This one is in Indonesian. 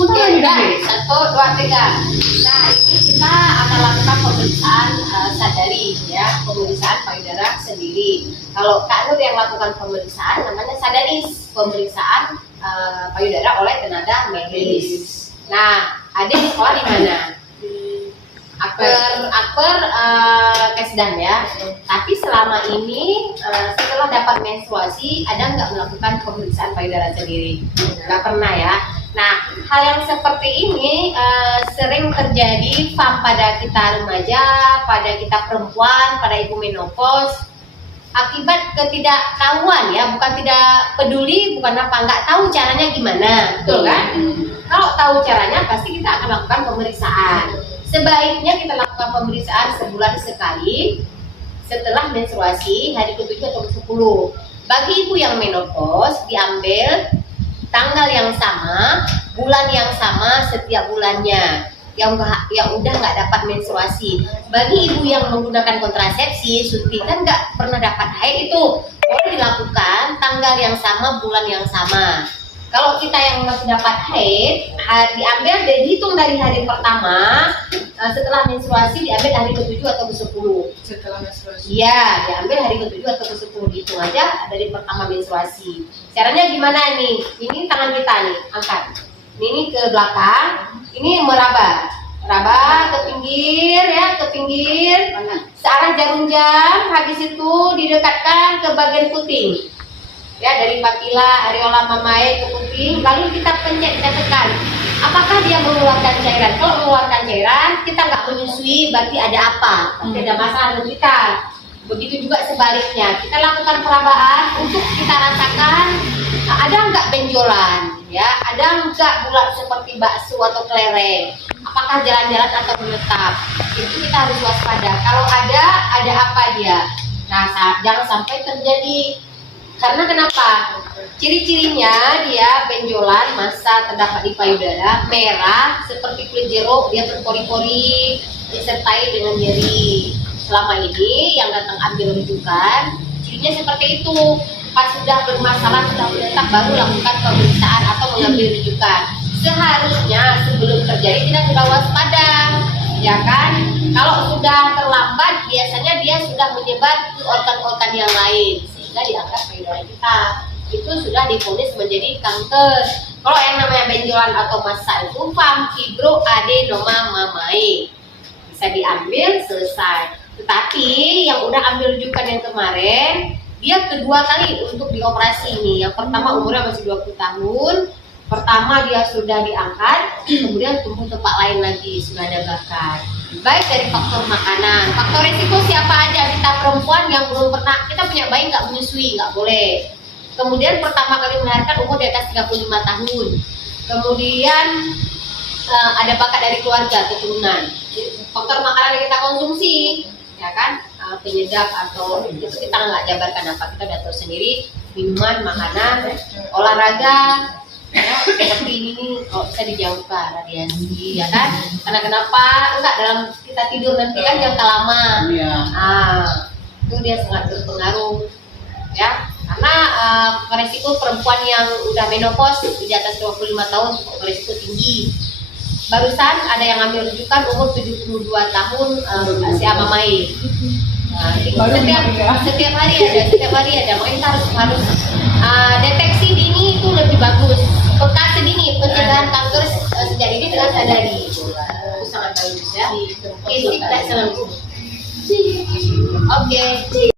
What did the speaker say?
Oke, udah. 1, 2, 3. Nah, ini kita akan lakukan pemeriksaan sadari ya, pemeriksaan payudara sendiri. Kalau Kak Nur yang lakukan pemeriksaan namanya sadaris, pemeriksaan payudara oleh tenaga medis. Nah, adik sekolah di mana? Akper Kesdan ya. Tapi selama ini setelah dapat menstruasi ada nggak melakukan pemeriksaan payudara sendiri? Nggak pernah ya. Nah, hal yang seperti ini sering terjadi pada kita remaja, pada kita perempuan, pada ibu menopause akibat ketidaktahuan ya, bukan tidak peduli, bukan apa, nggak tahu caranya gimana, betul kan? Kalau tahu caranya pasti kita akan lakukan pemeriksaan. Sebaiknya kita lakukan pemeriksaan sebulan sekali setelah menstruasi hari ke-7 atau ke-10. Bagi ibu yang menopause diambil tanggal yang sama, bulan yang sama setiap bulannya. Yang udah nggak dapat menstruasi. Bagi ibu yang menggunakan kontrasepsi, suntikan nggak pernah dapat haid itu boleh dilakukan tanggal yang sama, bulan yang sama. Kalau kita yang masih dapat haid, diambil dihitung dari hari pertama setelah menstruasi, diambil hari ke-7 atau ke-10. Setelah menstruasi. Iya, diambil hari ke-7 atau ke-10, dihitung aja dari pertama menstruasi. Caranya gimana nih? Ini tangan kita nih, angkat. Ini ke belakang, ini meraba ke pinggir ya, ke pinggir searah jarum jam. Habis itu didekatkan ke bagian puting ya, dari papila areola mamae ke puting, lalu kita pencet, kita tekan. Apakah dia mengeluarkan cairan? Kalau mengeluarkan cairan, kita nggak menyusui, berarti ada apa? Berarti ada masalah dengan kita. Begitu juga sebaliknya, kita lakukan perabaan untuk kita rasakan ada nggak benjolan, ya, ada nggak bulat seperti bakso atau kelereng, apakah jalan-jalan atau menetap. Itu kita harus waspada. Kalau ada apa dia? Nah, jangan sampai terjadi. Karena kenapa? Ciri-cirinya dia benjolan, massa terdapat di payudara, merah seperti kulit jeruk, dia berpori-pori, disertai dengan nyeri. Selama ini yang datang ambil rujukan, cirinya seperti itu. Pas sudah bermasalah, sudah menetap, baru lakukan pemeriksaan atau mengambil rujukan. Seharusnya sebelum terjadi kita sudah waspada, ya kan? Kalau sudah terlambat, biasanya dia sudah menyebar ke organ-organ yang lain, sehingga diangkat payudara kita. Itu sudah divonis menjadi kanker. Kalau yang namanya benjolan atau massa itu fibroadenoma mamae, bisa diambil, selesai. Tetapi yang udah ambil rujukan yang kemarin, dia kedua kali untuk dioperasi ini. Yang pertama umurnya masih 20 tahun, pertama dia sudah diangkat, kemudian tumbuh tempat lain lagi, sudah ada bakat. Baik dari faktor makanan, faktor resiko siapa aja, kita perempuan yang belum pernah, kita punya bayi nggak menyusui, nggak boleh. Kemudian pertama kali melahirkan umur di atas 35 tahun. Kemudian ada bakat dari keluarga, keturunan. Faktor makanan yang kita konsumsi, ya kan, penyedap atau itu kita nggak jabarkan apa, kita udah tahu sendiri. Minuman, makanan, olahraga, ya, seperti ini bisa dijauhkan radiasi, ya kan? Karena kenapa? Enggak, dalam kita tidur nanti kan jangka lama. Itu dia sangat berpengaruh, ya. Karena resiko perempuan yang udah menopause di atas 25 tahun resiko tinggi. Barusan ada yang ambil rujukan umur 72 tahun si Amamai. Setiap hari ada. Makanya kita harus deteksi dini itu lebih bagus. Peka sedini, pencegahan kanker sejak dini dengan sadari. Itu sangat bagus ya. Oke, sip, selalu. Oke.